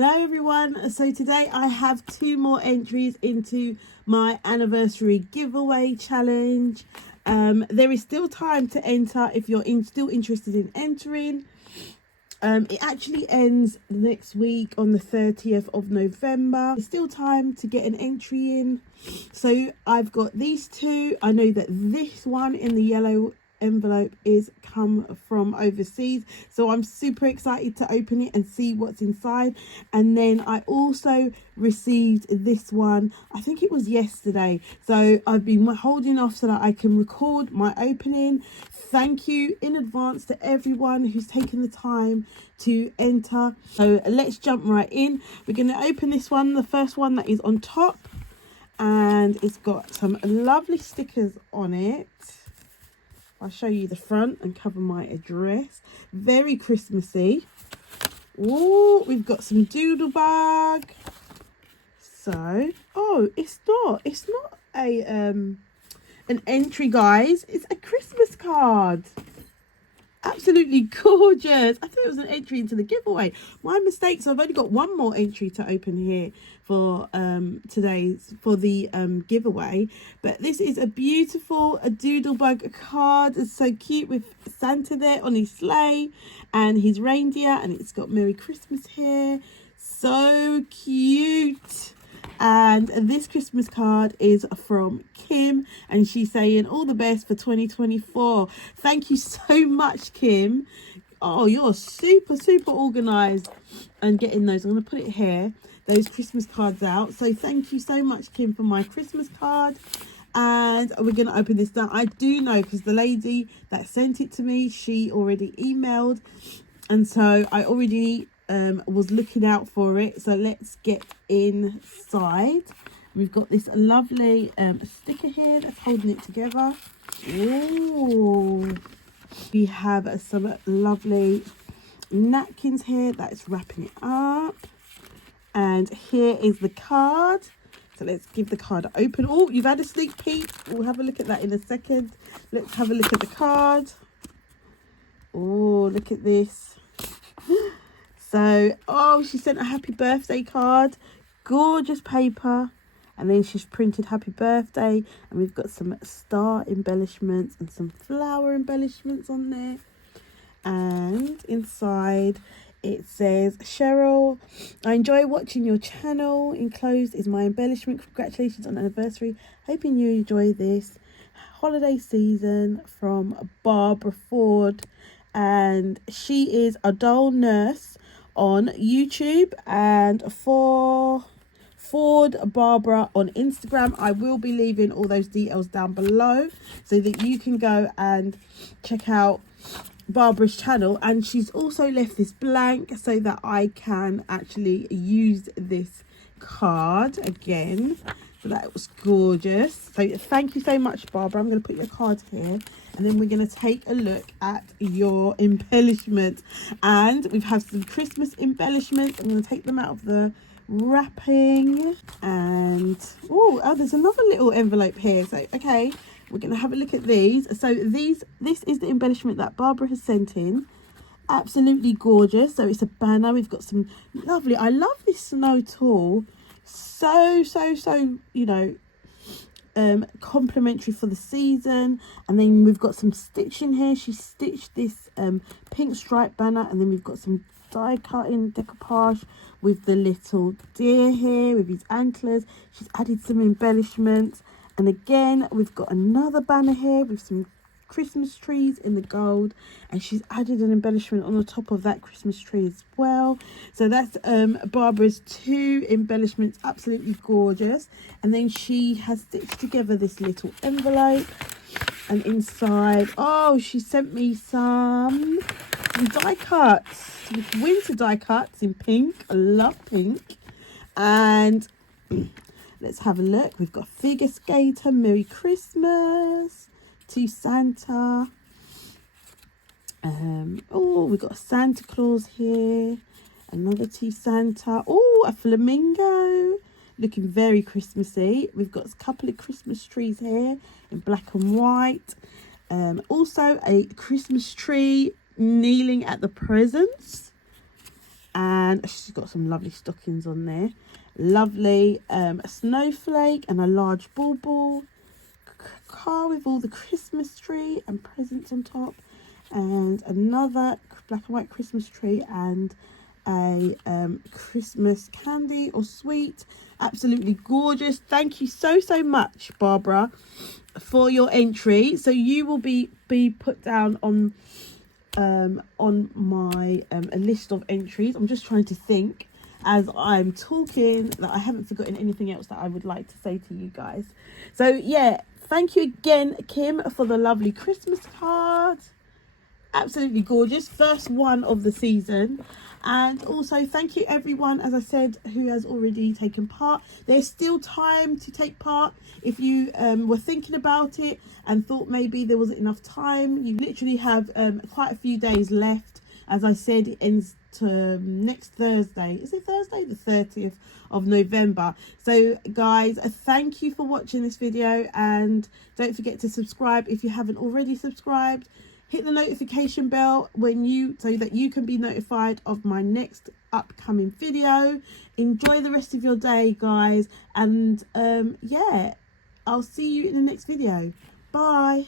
Hello everyone, so today I have 2 more entries into my anniversary giveaway challenge. There is still time to enter if you're still interested in entering. It actually ends next week on the 30th of November. There's still time to get an entry in. So I've got these 2. I know that this one in the yellow envelope is come from overseas, so I'm super excited to open it and see what's inside. And then I also received this one, I think it was yesterday, so I've been holding off so that I can record my opening. Thank you in advance to everyone who's taken the time to enter. So let's jump right in. We're going to open this one, the first one that is on top, and it's got some lovely stickers on it. I'll show you the front and cover my address. Very Christmassy. Oh, we've got some doodlebug. So, oh, it's not a an entry, guys. It's a Christmas card. Absolutely gorgeous. I thought it was an entry into the giveaway. My mistake. So I've only got one more entry to open here for today's the giveaway. But this is a beautiful doodlebug card. It's so cute with Santa there on his sleigh and his reindeer, and it's got Merry Christmas here. So cute. And this Christmas card is from Kim, and she's saying all the best for 2024. Thank you so much, Kim. Oh, you're super organized and getting those. I'm going to put it here, those Christmas cards out. So thank you so much, Kim, for my Christmas card. And we're going to open this now. I do know because the lady that sent it to me, she already emailed, and so I already was looking out for it. So let's get inside. We've got this lovely sticker here that's holding it together. Oh, we have some lovely napkins here that's wrapping it up, and here is the card. So let's give the card an open. Oh, you've had a sneak peek. We'll have a look at that in a second. Let's have a look at the card. Oh, look at this. So, oh, she sent a happy birthday card. Gorgeous paper. And then she's printed happy birthday. And we've got some star embellishments and some flower embellishments on there. And inside it says, Cheryl, I enjoy watching your channel. Enclosed is my embellishment. Congratulations on anniversary. Hoping you enjoy this holiday season, from Barbara Ford. And she is a doll nurse on YouTube, and for Ford Barbara on Instagram. I will be leaving all those details down below so that you can go and check out Barbara's channel. And she's also left this blank so that I can actually use this card again. So that was gorgeous. So thank you so much, Barbara. I'm going to put your card here, and then we're going to take a look at your embellishment. And we've had some Christmas embellishments. I'm going to take them out of the wrapping. And oh, there's another little envelope here. So okay, we're going to have a look at these. So this is the embellishment that Barbara has sent in. Absolutely gorgeous. So it's a banner. We've got some lovely, I love this snow tool. So you know, complimentary for the season. And then we've got some stitching here. She stitched this pink stripe banner, and then we've got some die cutting decoupage with the little deer here with his antlers. She's added some embellishments, and again we've got another banner here with some Christmas trees in the gold, and she's added an embellishment on the top of that Christmas tree as well. So that's Barbara's 2 embellishments. Absolutely gorgeous. And then she has stitched together this little envelope, and inside, oh, she sent me some die cuts, winter die cuts in pink. I love pink. And let's have a look. We've got figure skater, Merry Christmas to Santa. Oh, we've got a Santa Claus here, another to Santa. Oh, a flamingo, looking very Christmassy. We've got a couple of Christmas trees here in black and white. Also a Christmas tree kneeling at the presents. And she's got some lovely stockings on there. Lovely snowflake and a large bauble car with all the Christmas tree and presents on top, and another black and white Christmas tree and a Christmas candy or sweet. Absolutely gorgeous. Thank you so much, Barbara, for your entry. So you will be put down on my a list of entries. I'm just trying to think as I'm talking that I haven't forgotten anything else that I would like to say to you guys. So yeah, thank you again, Kim, for the lovely Christmas card. Absolutely gorgeous, first one of the season. And also thank you everyone, as I said, who has already taken part. There's still time to take part. If you were thinking about it and thought maybe there wasn't enough time, you literally have quite a few days left. As I said, it ends to next Thursday. Is it Thursday? The 30th of November. So guys, thank you for watching this video, and don't forget to subscribe if you haven't already subscribed. Hit the notification bell so that you can be notified of my next upcoming video. Enjoy the rest of your day, guys, and yeah, I'll see you in the next video. Bye.